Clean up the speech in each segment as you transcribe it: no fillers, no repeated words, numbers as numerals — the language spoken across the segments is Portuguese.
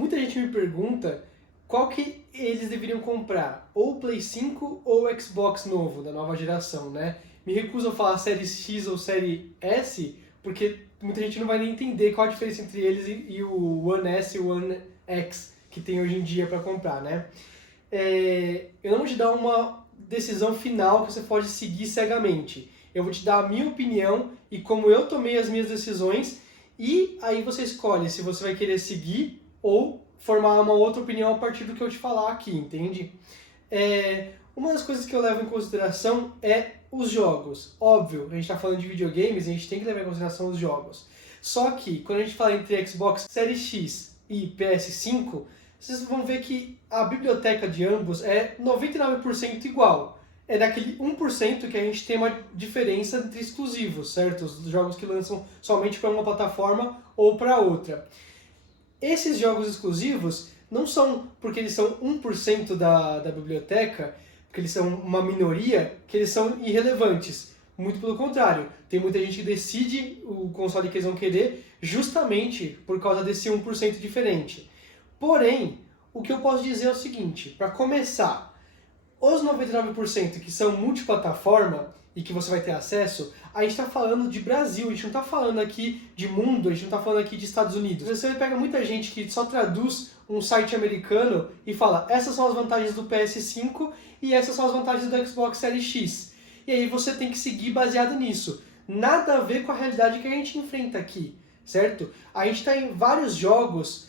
Muita gente me pergunta qual que eles deveriam comprar, ou o Play 5 ou o Xbox novo, da nova geração, né? Me recuso a falar Série X ou Série S, porque muita gente não vai nem entender qual a diferença entre eles e o One S e o One X que tem hoje em dia para comprar, né? Eu não vou te dar uma decisão final que você pode seguir cegamente. Eu vou te dar a minha opinião e como eu tomei as minhas decisões, e aí você escolhe se você vai querer seguir ou formar uma outra opinião a partir do que eu te falar aqui, entende? Uma das coisas que eu levo em consideração é os jogos. Óbvio, a gente está falando de videogames, a gente tem que levar em consideração os jogos. Só que, quando a gente fala entre Xbox Series X e PS5, vocês vão ver que a biblioteca de ambos é 99% igual. É daquele 1% que a gente tem uma diferença entre exclusivos, certo? Os jogos que lançam somente para uma plataforma ou para outra. Esses jogos exclusivos não são porque eles são 1% da biblioteca, porque eles são uma minoria, que eles são irrelevantes. Muito pelo contrário, tem muita gente que decide o console que eles vão querer justamente por causa desse 1% diferente. Porém, o que eu posso dizer é o seguinte, para começar, os 99% que são multiplataforma e que você vai ter acesso, a gente está falando de Brasil, a gente não está falando aqui de mundo, a gente não está falando aqui de Estados Unidos. Você pega muita gente que só traduz um site americano e fala essas são as vantagens do PS5 e essas são as vantagens do Xbox Series X. E aí você tem que seguir baseado nisso. Nada a ver com a realidade que a gente enfrenta aqui, certo? A gente está em vários jogos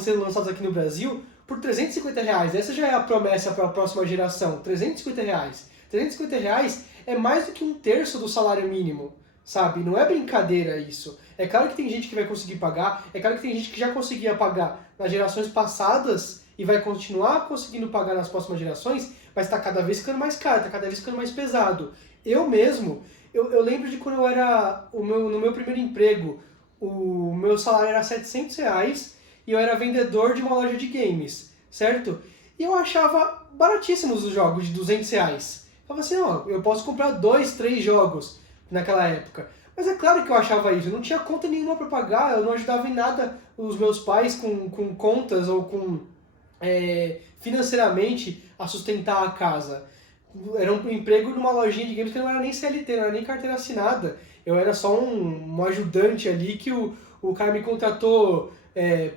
sendo lançados aqui no Brasil por R$350. Essa já é a promessa para a próxima geração, R$350. R$350 é mais do que 1/3 do salário mínimo, sabe? Não é brincadeira isso. É claro que tem gente que vai conseguir pagar, é claro que tem gente que já conseguia pagar nas gerações passadas e vai continuar conseguindo pagar nas próximas gerações, mas está cada vez ficando mais caro, está cada vez ficando mais pesado. Eu mesmo, eu lembro de quando eu era no meu primeiro emprego, o meu salário era R$700 e eu era vendedor de uma loja de games, certo? E eu achava baratíssimos os jogos de R$200. Eu falava assim, ó, eu posso comprar 2, 3 jogos naquela época. Mas é claro que eu achava isso, eu não tinha conta nenhuma para pagar, eu não ajudava em nada os meus pais com contas ou com financeiramente a sustentar a casa. Era um emprego numa lojinha de games que não era nem CLT, não era nem carteira assinada. Eu era só um ajudante ali que o cara me contratou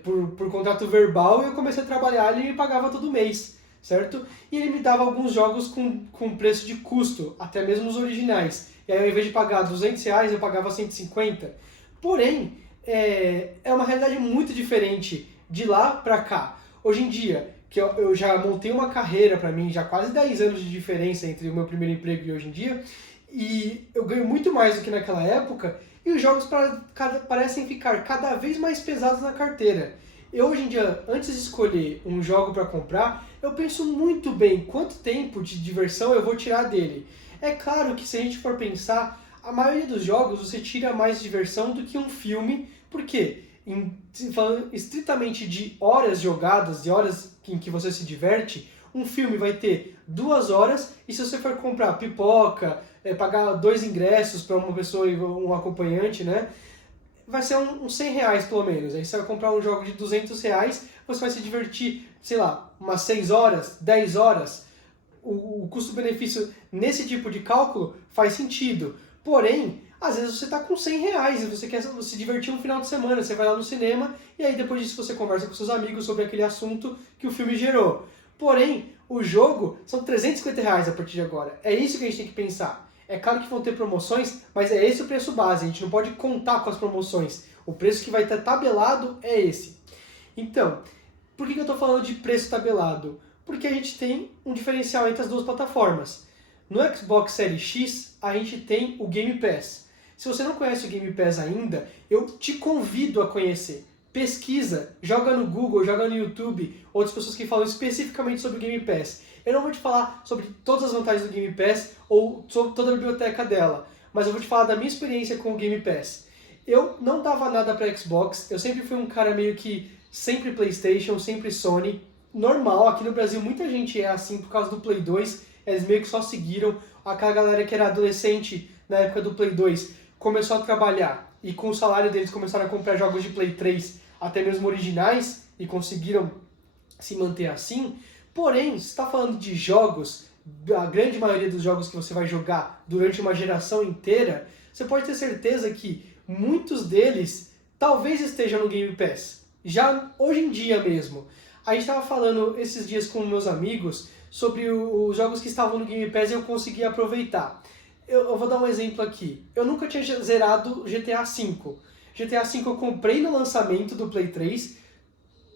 por contrato verbal e eu comecei a trabalhar e ele me pagava todo mês, certo? E ele me dava alguns jogos com preço de custo, até mesmo os originais. E aí ao invés de pagar R$200, eu pagava 150. Porém, é uma realidade muito diferente de lá pra cá. Hoje em dia, que eu já montei uma carreira pra mim, já quase 10 anos de diferença entre o meu primeiro emprego e hoje em dia, e eu ganho muito mais do que naquela época, e os jogos parecem ficar cada vez mais pesados na carteira. Eu hoje em dia, antes de escolher um jogo para comprar, eu penso muito bem quanto tempo de diversão eu vou tirar dele. É claro que se a gente for pensar, a maioria dos jogos você tira mais diversão do que um filme, por quê? Falando estritamente de horas jogadas, de horas em que você se diverte, um filme vai ter 2 horas e se você for comprar pipoca, pagar 2 ingressos para uma pessoa e um acompanhante, né? Vai ser uns R$100 pelo menos. Aí você vai comprar um jogo de R$200, você vai se divertir, sei lá, umas 6 horas, 10 horas. O custo-benefício nesse tipo de cálculo faz sentido. Porém, às vezes você está com R$100 e você quer se divertir um final de semana, você vai lá no cinema e aí depois disso você conversa com seus amigos sobre aquele assunto que o filme gerou. Porém, o jogo são R$350 a partir de agora. É isso que a gente tem que pensar. É claro que vão ter promoções, mas é esse o preço base, a gente não pode contar com as promoções. O preço que vai estar tabelado é esse. Então, por que eu estou falando de preço tabelado? Porque a gente tem um diferencial entre as duas plataformas. No Xbox Series X, a gente tem o Game Pass. Se você não conhece o Game Pass ainda, eu te convido a conhecer. Pesquisa, joga no Google, joga no YouTube, outras pessoas que falam especificamente sobre o Game Pass. Eu não vou te falar sobre todas as vantagens do Game Pass ou sobre toda a biblioteca dela, mas eu vou te falar da minha experiência com o Game Pass. Eu não dava nada para Xbox, eu sempre fui um cara meio que sempre PlayStation, sempre Sony. Normal, aqui no Brasil muita gente é assim por causa do Play 2, eles meio que só seguiram. Aquela galera que era adolescente na época do Play 2 começou a trabalhar e com o salário deles começaram a comprar jogos de Play 3, até mesmo originais, e conseguiram se manter assim. Porém, se está falando de jogos, a grande maioria dos jogos que você vai jogar durante uma geração inteira, você pode ter certeza que muitos deles talvez estejam no Game Pass. Já hoje em dia mesmo. A gente estava falando esses dias com meus amigos sobre os jogos que estavam no Game Pass e eu consegui aproveitar. Eu vou dar um exemplo aqui. Eu nunca tinha zerado GTA V. GTA V eu comprei no lançamento do Play 3,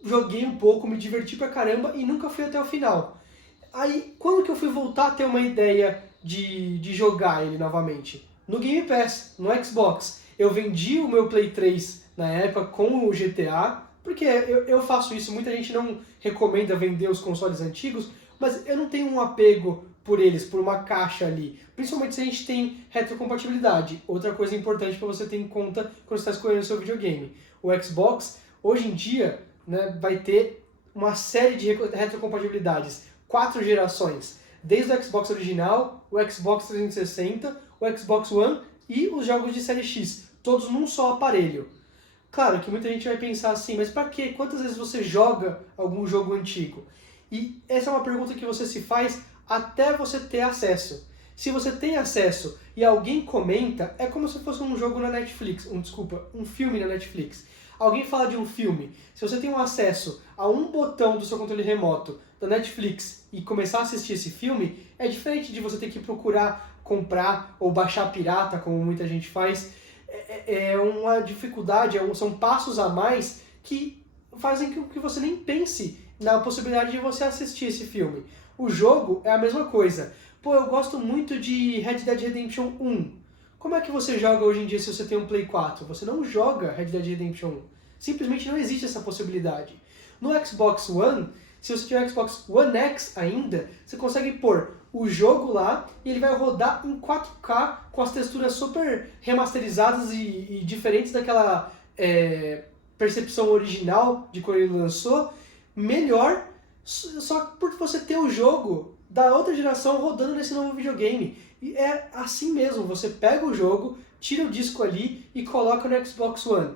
joguei um pouco, me diverti pra caramba e nunca fui até o final. Aí, quando que eu fui voltar a ter uma ideia de jogar ele novamente? No Game Pass, no Xbox. Eu vendi o meu Play 3 na época com o GTA, porque eu faço isso, muita gente não recomenda vender os consoles antigos, mas eu não tenho um apego por eles, por uma caixa ali. Principalmente se a gente tem retrocompatibilidade. Outra coisa importante para você ter em conta quando você está escolhendo o seu videogame. O Xbox, hoje em dia, né, vai ter uma série de retrocompatibilidades. 4 gerações. Desde o Xbox original, o Xbox 360, o Xbox One e os jogos de série X. Todos num só aparelho. Claro que muita gente vai pensar assim, mas pra quê? Quantas vezes você joga algum jogo antigo? E essa é uma pergunta que você se faz até você ter acesso. Se você tem acesso e alguém comenta, é como se fosse um jogo na Netflix, um filme na Netflix. Alguém fala de um filme, se você tem um acesso a um botão do seu controle remoto da Netflix e começar a assistir esse filme, é diferente de você ter que procurar comprar ou baixar pirata, como muita gente faz. É uma dificuldade, são passos a mais que fazem com que você nem pense na possibilidade de você assistir esse filme. O jogo é a mesma coisa. Pô, eu gosto muito de Red Dead Redemption 1. Como é que você joga hoje em dia se você tem um Play 4? Você não joga Red Dead Redemption 1. Simplesmente não existe essa possibilidade. No Xbox One, se você tiver o Xbox One X ainda, você consegue pôr o jogo lá e ele vai rodar em 4K com as texturas super remasterizadas e diferentes daquela percepção original de quando ele lançou, melhor, só por você ter o jogo da outra geração rodando nesse novo videogame. E é assim mesmo, você pega o jogo, tira o disco ali e coloca no Xbox One.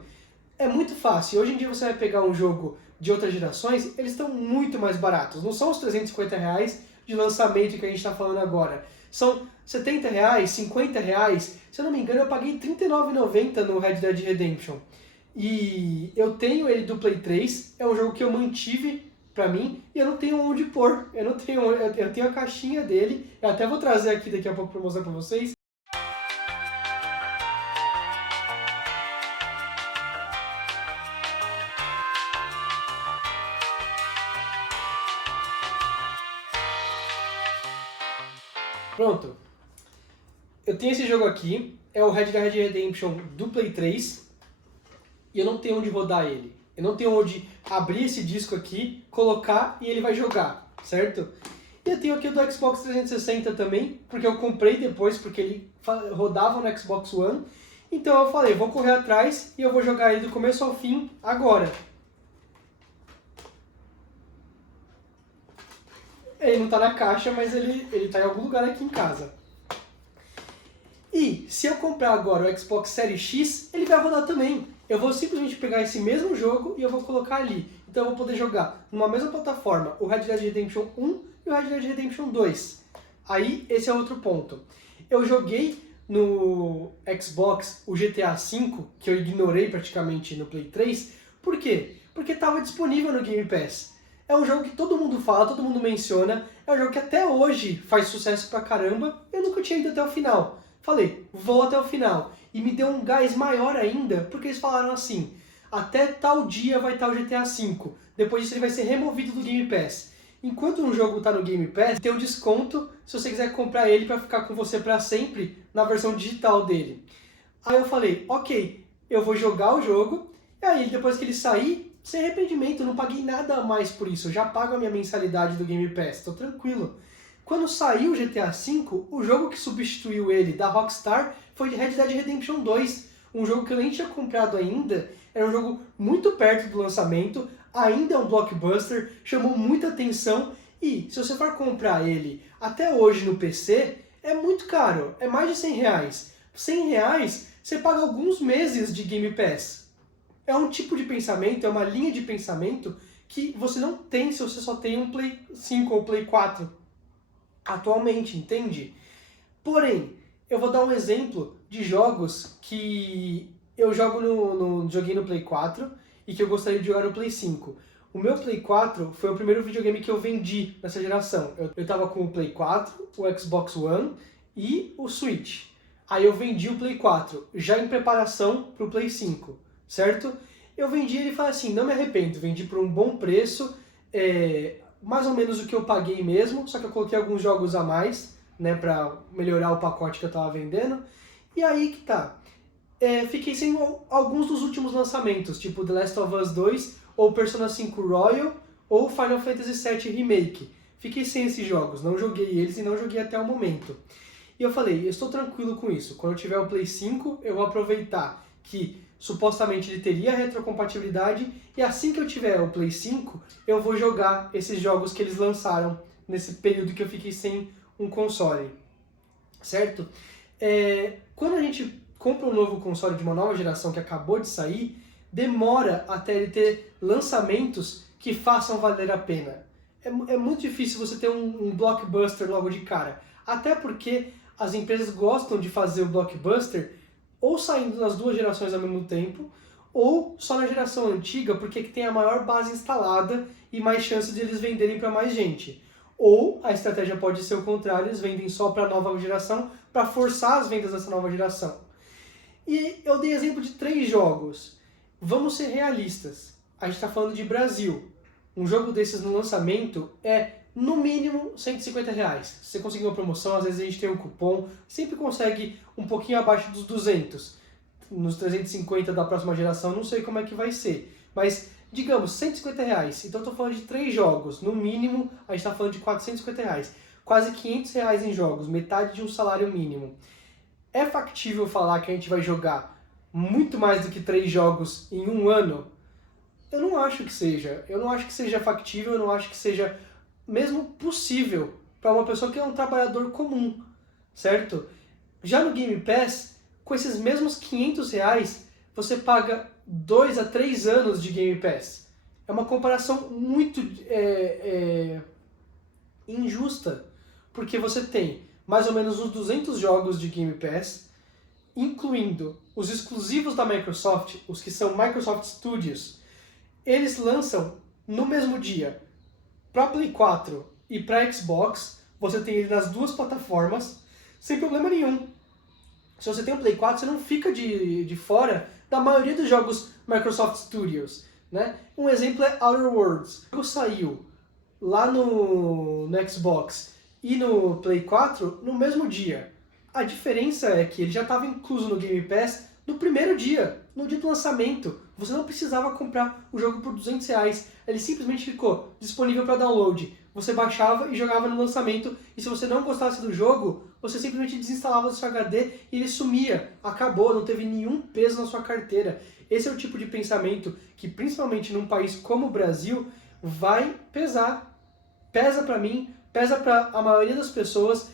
É muito fácil. Hoje em dia você vai pegar um jogo de outras gerações, eles estão muito mais baratos. Não são os R$350 de lançamento que a gente está falando agora. São R$70, R$50. Se eu não me engano, eu paguei R$39,90 no Red Dead Redemption. E eu tenho ele do Play 3, é um jogo que eu mantive pra mim e eu não tenho onde pôr. Eu tenho a caixinha dele, eu até vou trazer aqui daqui a pouco pra mostrar pra vocês. Pronto. Eu tenho esse jogo aqui, é o Red Dead Redemption do Play 3 e eu não tenho onde rodar ele. Eu não tenho onde abrir esse disco aqui, colocar e ele vai jogar, certo? E eu tenho aqui o do Xbox 360 também, porque eu comprei depois, porque ele rodava no Xbox One. Então eu falei, vou correr atrás e eu vou jogar ele do começo ao fim agora. Ele não tá na caixa, mas ele tá em algum lugar aqui em casa. E se eu comprar agora o Xbox Series X, ele vai rodar também. Eu vou simplesmente pegar esse mesmo jogo e eu vou colocar ali. Então eu vou poder jogar numa mesma plataforma o Red Dead Redemption 1 e o Red Dead Redemption 2. Aí esse é outro ponto. Eu joguei no Xbox o GTA V, que eu ignorei praticamente no Play 3. Por quê? Porque estava disponível no Game Pass. É um jogo que todo mundo fala, todo mundo menciona. É um jogo que até hoje faz sucesso pra caramba. Eu nunca tinha ido até o final. Falei, vou até o final. E me deu um gás maior ainda, porque eles falaram assim, até tal dia vai estar o GTA V. Depois disso ele vai ser removido do Game Pass. Enquanto um jogo está no Game Pass, tem um desconto se você quiser comprar ele para ficar com você para sempre na versão digital dele. Aí eu falei, ok, eu vou jogar o jogo, e aí depois que ele sair, sem arrependimento, eu não paguei nada a mais por isso, eu já pago a minha mensalidade do Game Pass, estou tranquilo. Quando saiu o GTA V, o jogo que substituiu ele da Rockstar foi Red Dead Redemption 2, um jogo que eu nem tinha comprado ainda, era um jogo muito perto do lançamento, ainda é um blockbuster, chamou muita atenção e se você for comprar ele até hoje no PC, é muito caro, é mais de R$100. R$100 você paga alguns meses de Game Pass. É um tipo de pensamento, é uma linha de pensamento que você não tem se você só tem um Play 5 ou Play 4 atualmente, entende? Porém, eu vou dar um exemplo de jogos que eu joguei no Play 4 e que eu gostaria de jogar no Play 5. O meu Play 4 foi o primeiro videogame que eu vendi nessa geração. Eu tava com o Play 4, o Xbox One e o Switch. Aí eu vendi o Play 4, já em preparação para o Play 5, certo? Eu vendi ele e falei assim, não me arrependo, vendi por um bom preço, mais ou menos o que eu paguei mesmo, só que eu coloquei alguns jogos a mais, né, para melhorar o pacote que eu tava vendendo. E aí que tá, fiquei sem alguns dos últimos lançamentos, tipo The Last of Us 2, ou Persona 5 Royal, ou Final Fantasy VII Remake. Fiquei sem esses jogos, não joguei eles e não joguei até o momento. E eu falei, eu estou tranquilo com isso, quando eu tiver o Play 5, eu vou aproveitar que supostamente ele teria retrocompatibilidade, e assim que eu tiver o Play 5, eu vou jogar esses jogos que eles lançaram nesse período que eu fiquei sem um console, certo? Quando a gente compra um novo console de uma nova geração que acabou de sair, demora até ele ter lançamentos que façam valer a pena. É muito difícil você ter um blockbuster logo de cara, até porque as empresas gostam de fazer o blockbuster ou saindo nas duas gerações ao mesmo tempo, ou só na geração antiga, porque é que tem a maior base instalada e mais chances de eles venderem para mais gente. Ou a estratégia pode ser o contrário, eles vendem só para a nova geração, para forçar as vendas dessa nova geração. E eu dei exemplo de 3 jogos. Vamos ser realistas. A gente está falando de Brasil. Um jogo desses no lançamento é, no mínimo, R$150. Se você conseguir uma promoção, às vezes a gente tem um cupom, sempre consegue um pouquinho abaixo dos 200. Nos 350 da próxima geração, não sei como é que vai ser. Mas, digamos, R$150. Então eu estou falando de 3 jogos. No mínimo, a gente está falando de R$450. Quase R$500 em jogos, metade de um salário mínimo. É factível falar que a gente vai jogar muito mais do que 3 jogos em um ano? Eu não acho que seja. Eu não acho que seja factível, eu não acho que seja mesmo possível para uma pessoa que é um trabalhador comum, certo? Já no Game Pass, com esses mesmos R$500, você paga 2 a 3 anos de Game Pass. É uma comparação muito injusta, porque você tem mais ou menos uns 200 jogos de Game Pass, incluindo os exclusivos da Microsoft, os que são Microsoft Studios. Eles lançam no mesmo dia para Play 4 e para Xbox, você tem ele nas duas plataformas, sem problema nenhum. Se você tem um Play 4, você não fica de fora da maioria dos jogos Microsoft Studios, né? Um exemplo é Outer Worlds. O jogo saiu lá no Xbox e no Play 4 no mesmo dia. A diferença é que ele já estava incluso no Game Pass no primeiro dia, no dia do lançamento. Você não precisava comprar o jogo por R$200, ele simplesmente ficou disponível para download. Você baixava e jogava no lançamento, e se você não gostasse do jogo, você simplesmente desinstalava do seu HD e ele sumia. Acabou, não teve nenhum peso na sua carteira. Esse é o tipo de pensamento que, principalmente num país como o Brasil, vai pesar. Pesa para mim, pesa para a maioria das pessoas.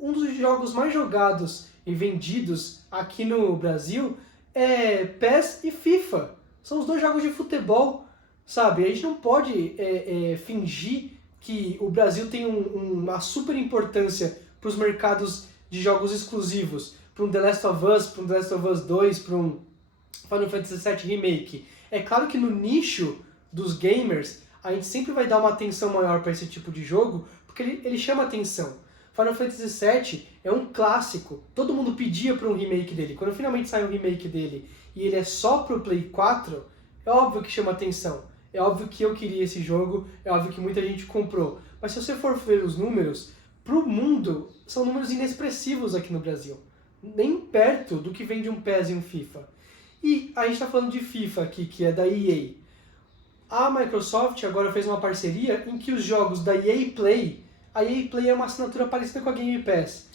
Um dos jogos mais jogados e vendidos aqui no Brasil é PES e FIFA. São os 2 jogos de futebol, sabe? A gente não pode fingir que o Brasil tem uma super importância para os mercados de jogos exclusivos, para um The Last of Us, para um The Last of Us 2, para um Final Fantasy VII Remake. É claro que no nicho dos gamers, a gente sempre vai dar uma atenção maior para esse tipo de jogo, porque ele chama atenção. Final Fantasy VII é um clássico, todo mundo pedia para um remake dele. Quando finalmente sai um remake dele e ele é só pro Play 4, é óbvio que chama atenção. É óbvio que eu queria esse jogo, é óbvio que muita gente comprou. Mas se você for ver os números, pro mundo, são números inexpressivos aqui no Brasil. Nem perto do que vende um PES e um FIFA. E a gente está falando de FIFA aqui, que é da EA. A Microsoft agora fez uma parceria em que os jogos da EA Play, a EA Play é uma assinatura parecida com a Game Pass.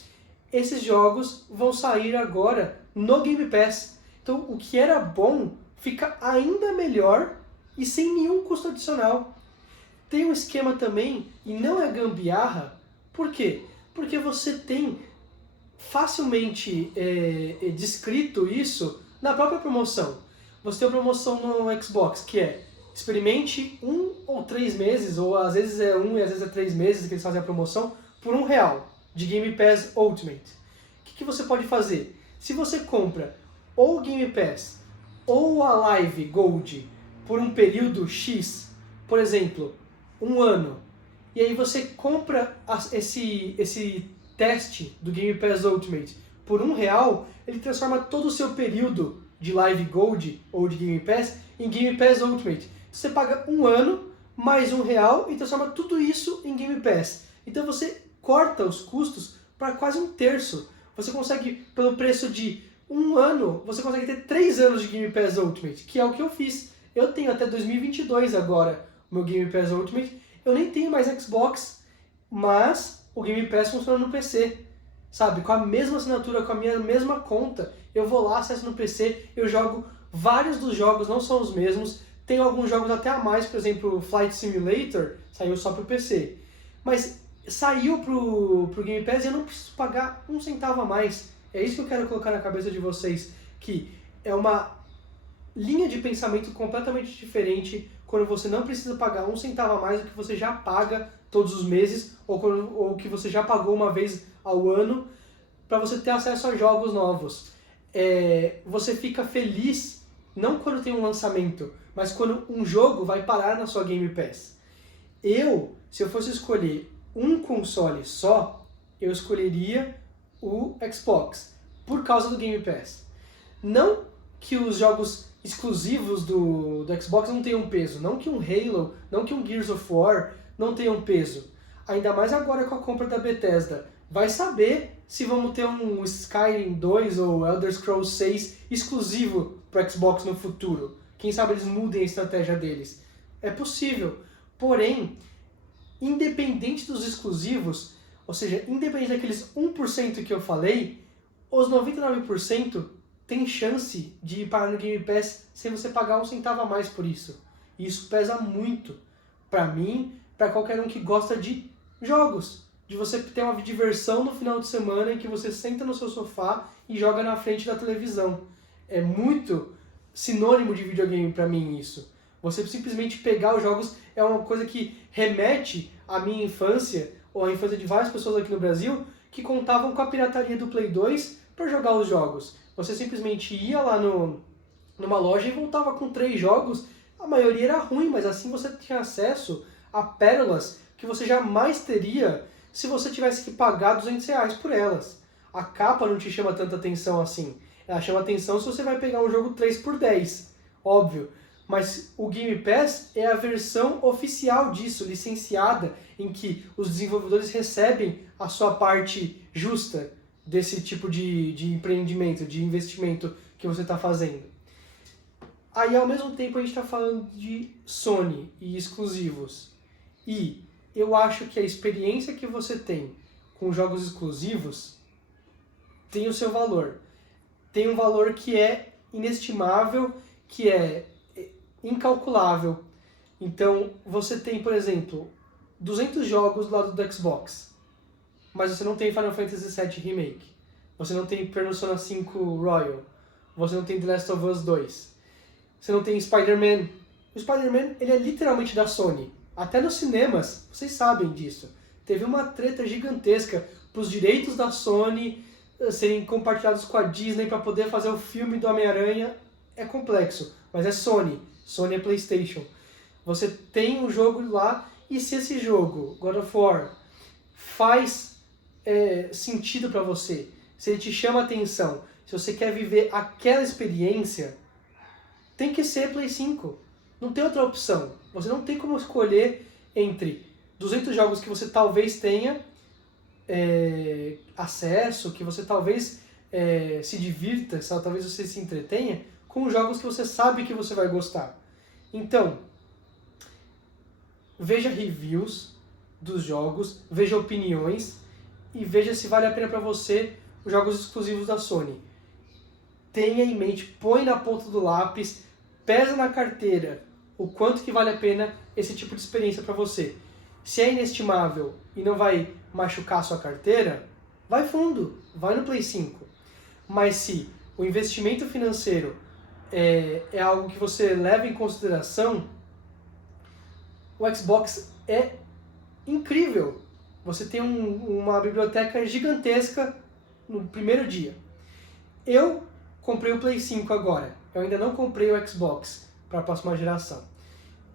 Esses jogos vão sair agora no Game Pass. Então o que era bom fica ainda melhor e sem nenhum custo adicional. Tem um esquema também, e não é gambiarra, por quê? Porque você tem facilmente descrito isso na própria promoção. Você tem uma promoção no Xbox que é experimente 1 ou ou 3 meses, ou às vezes é 1 e às vezes é 3 meses que eles fazem a promoção, por R$1 de Game Pass Ultimate. O que você pode fazer? Se você compra ou o Game Pass ou a Live Gold por um período X, por exemplo, 1 ano, e aí você compra esse teste do Game Pass Ultimate por R$1, ele transforma todo o seu período de Live Gold ou de Game Pass em Game Pass Ultimate. Você paga 1 ano mais R$1 e transforma tudo isso em Game Pass. Então você corta os custos para quase 1/3. Você consegue, pelo preço de 1 ano, você consegue ter 3 anos de Game Pass Ultimate, que é o que eu fiz. Eu tenho até 2022 agora o meu Game Pass Ultimate. Eu nem tenho mais Xbox, mas o Game Pass funciona no PC. Sabe, com a mesma assinatura, com a minha mesma conta, eu vou lá, acesso no PC, eu jogo vários dos jogos, não são os mesmos, tem alguns jogos até a mais, por exemplo, Flight Simulator saiu só pro PC, mas saiu pro Game Pass e eu não preciso pagar um centavo a mais. É isso que eu quero colocar na cabeça de vocês, que é uma linha de pensamento completamente diferente quando você não precisa pagar um centavo a mais do que você já paga todos os meses, ou que você já pagou uma vez ao ano, para você ter acesso a jogos novos. Você fica feliz, não quando tem um lançamento, mas quando um jogo vai parar na sua Game Pass. Se eu fosse escolher um console só, eu escolheria o Xbox, por causa do Game Pass. Não que os jogos exclusivos do Xbox não tenham peso, não que um Halo, não que um Gears of War não tenham peso. Ainda mais agora com a compra da Bethesda. Vai saber se vamos ter um Skyrim 2 ou Elder Scrolls 6 exclusivo para o Xbox no futuro. Quem sabe eles mudem a estratégia deles. É possível. Porém, independente dos exclusivos, ou seja, independente daqueles 1% que eu falei, os 99% tem chance de ir parar no Game Pass sem você pagar um centavo a mais por isso. E isso pesa muito para mim, para qualquer um que gosta de jogos. De você ter uma diversão no final de semana em que você senta no seu sofá e joga na frente da televisão. É muito sinônimo de videogame para mim isso. Você simplesmente pegar os jogos é uma coisa que remete à minha infância, ou à infância de várias pessoas aqui no Brasil, que contavam com a pirataria do Play 2 para jogar os jogos. Você simplesmente ia lá numa loja e voltava com 3 jogos. A maioria era ruim, mas assim você tinha acesso a pérolas que você jamais teria se você tivesse que pagar R$200 por elas. A capa não te chama tanta atenção assim. Ela chama atenção se você vai pegar um jogo 3x10, óbvio. Mas o Game Pass é a versão oficial disso, licenciada, em que os desenvolvedores recebem a sua parte justa desse tipo de empreendimento, de investimento que você está fazendo. Aí, ao mesmo tempo, a gente está falando de Sony e exclusivos. E eu acho que a experiência que você tem com jogos exclusivos tem o seu valor. Tem um valor que é inestimável, que é incalculável. Então, você tem, por exemplo, 200 jogos do lado do Xbox, mas você não tem Final Fantasy VII Remake, você não tem Persona 5 Royal, você não tem The Last of Us 2, você não tem Spider-Man. O Spider-Man, ele é literalmente da Sony. Até nos cinemas, vocês sabem disso. Teve uma treta gigantesca para os direitos da Sony serem compartilhados com a Disney para poder fazer o filme do Homem-Aranha. É complexo, mas é Sony. Sony é PlayStation. Você tem um jogo lá, e se esse jogo, God of War, faz sentido para você, se ele te chama a atenção, se você quer viver aquela experiência, tem que ser Play 5. Não tem outra opção. Você não tem como escolher entre 200 jogos que você talvez tenha acesso, que você talvez se divirta, talvez você se entretenha, com jogos que você sabe que você vai gostar. Então, veja reviews dos jogos, veja opiniões e veja se vale a pena para você os jogos exclusivos da Sony. Tenha em mente, põe na ponta do lápis, pesa na carteira o quanto que vale a pena esse tipo de experiência para você. Se é inestimável e não vai machucar a sua carteira, vai fundo, vai no Play 5. Mas se o investimento financeiro é algo que você leva em consideração, o Xbox é incrível. Você tem uma biblioteca gigantesca no primeiro dia. Eu comprei o Play 5 agora. Eu ainda não comprei o Xbox para a próxima geração.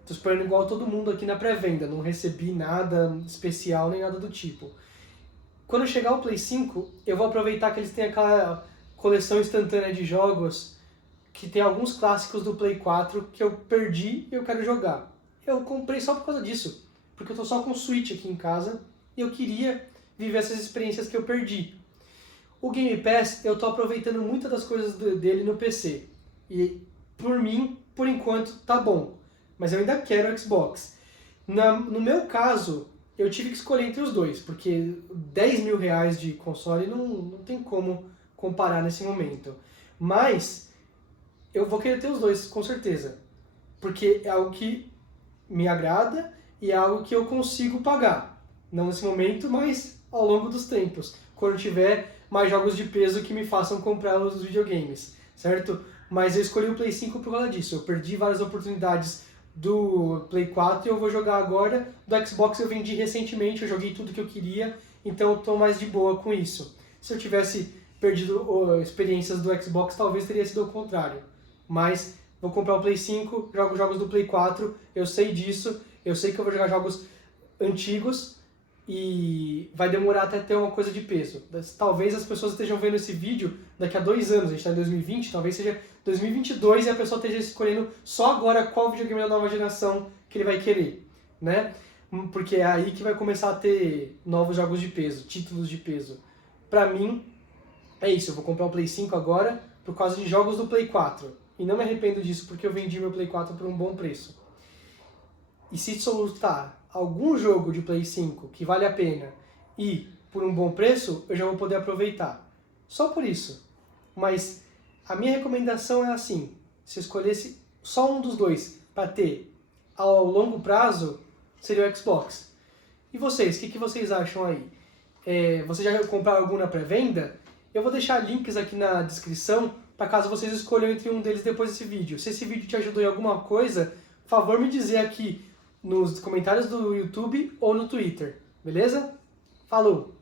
Tô esperando igual todo mundo aqui na pré-venda. Não recebi nada especial nem nada do tipo. Quando chegar o Play 5, eu vou aproveitar que eles têm aquela coleção instantânea de jogos que tem alguns clássicos do Play 4 que eu perdi e eu quero jogar. Eu comprei só por causa disso, porque eu tô só com o Switch aqui em casa e eu queria viver essas experiências que eu perdi. O Game Pass, eu tô aproveitando muitas das coisas dele no PC. E por mim, por enquanto, tá bom. Mas eu ainda quero o Xbox. No meu caso, eu tive que escolher entre os dois, porque 10 mil reais de console não tem como comparar nesse momento. Mas eu vou querer ter os dois, com certeza. Porque é algo que me agrada e é algo que eu consigo pagar. Não nesse momento, mas ao longo dos tempos. Quando tiver mais jogos de peso que me façam comprar os videogames, certo? Mas eu escolhi o Play 5 por causa disso. Eu perdi várias oportunidades do Play 4 e eu vou jogar agora. Do Xbox eu vendi recentemente, eu joguei tudo que eu queria, então eu tô mais de boa com isso. Se eu tivesse perdido experiências do Xbox, talvez teria sido o contrário. Mas vou comprar o Play 5, jogo jogos do Play 4, eu sei disso, eu sei que eu vou jogar jogos antigos e vai demorar até ter uma coisa de peso. Talvez as pessoas estejam vendo esse vídeo daqui a 2 anos, a gente está em 2020, talvez seja 2022 e a pessoa esteja escolhendo só agora qual videogame da nova geração que ele vai querer, né? Porque é aí que vai começar a ter novos jogos de peso, títulos de peso. Pra mim, é isso, eu vou comprar o Play 5 agora por causa de jogos do Play 4. E não me arrependo disso porque eu vendi meu Play 4 por um bom preço. E se soltar algum jogo de Play 5 que vale a pena e por um bom preço, eu já vou poder aproveitar. Só por isso. Mas a minha recomendação é assim, se eu escolhesse só um dos dois para ter ao longo prazo, seria o Xbox. E vocês, o que vocês acham aí? Vocês já compraram algum na pré-venda? Eu vou deixar links aqui na descrição para caso vocês escolham entre um deles depois desse vídeo. Se esse vídeo te ajudou em alguma coisa, por favor me dizer aqui nos comentários do YouTube ou no Twitter, beleza? Falou!